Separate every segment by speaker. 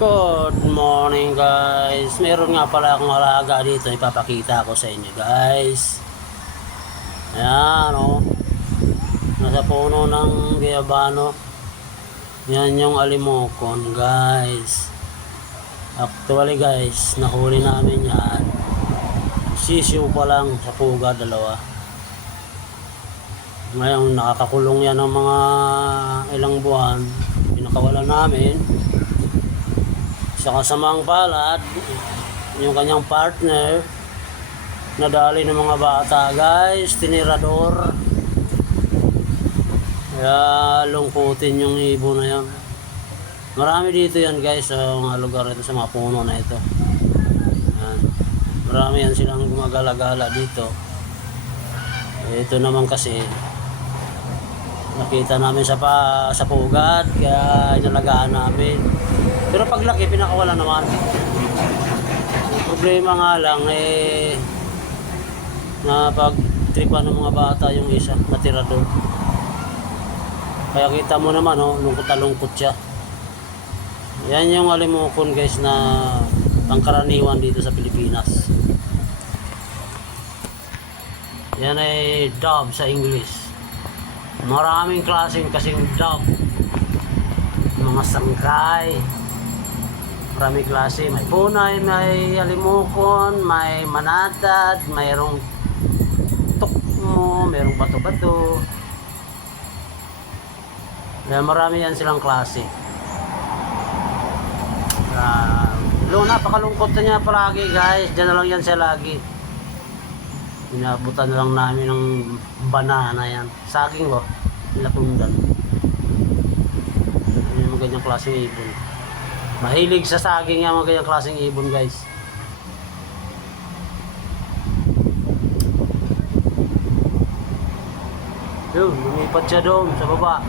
Speaker 1: Good morning guys. Meron nga pala akong alaga dito. Ipapakita ko sa inyo guys. Ayan o. Nasa puno ng Gayabano. Yan yung alimokon guys. Actually guys, nahuli namin yan. Sisiw pa lang sa puga dalawa. Ngayon nakakakulong yan ng mga ilang buwan. Pinakawalan namin sa kasamang palad, yung kanyang partner, nadali ng mga bata, guys, tinirador. Kaya lungkutin yung ibon na yan. Marami dito yan guys sa mga lugar ito, sa mga puno na ito. Yan. Marami yan silang gumagala-gala dito. Ito naman kasi, nakita namin sa pa, sa pugad, kaya inalagaan namin. Pero paglaki, pinakawala naman. Problema nga lang, eh, na pag tripan ng mga bata yung isa, natira doon. Kaya kita mo naman, oh, lungkot na lungkot siya. Yan yung alimokon guys na pangkaraniwan dito sa Pilipinas. Yan ay dove sa English. Maraming klaseng kasing dove. Mga sangkay, Marami klase. May punay, may alimokon, may manatad, mayroong tukmo, mayroong bato-bato. Kaya marami yan silang klase. Uh, lo, napakalungkot na niya palagi guys. Diyan na lang yan siya lagi. Inabutan na lang namin ng banana yan. Saging ko, nilapundan. Yan yung ganyang klase ibon. Mahilig sa saging yung mga ganyang klaseng ibon guys. Yun, lumipat siya doon sa baba.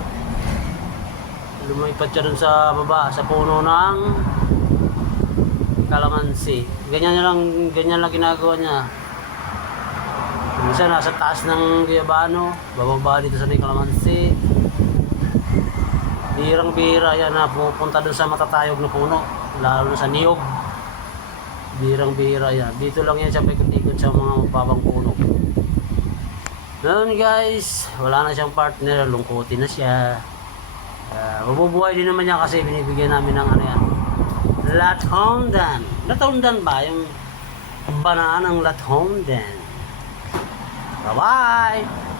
Speaker 1: Lumipat siya doon sa baba, sa puno ng kalamansi. Ganyan lang, ganyan lang ginagawa niya. Minsan nasa taas ng Guyabano, bababa dito sa kalamansi. Birang bira yan na pupunta doon sa matatayog na puno, lalo sa niyog. Birang bira yan. Dito lang yan siya paikot-ikot sa mga mababang puno. Noon guys, wala na siyang partner, lungkutin na siya. Uh, mabubuhay din naman niya kasi binibigyan namin ng ano yan. Lathondan. Lathondan ba? Yung bananang Lathondan. Bye-bye!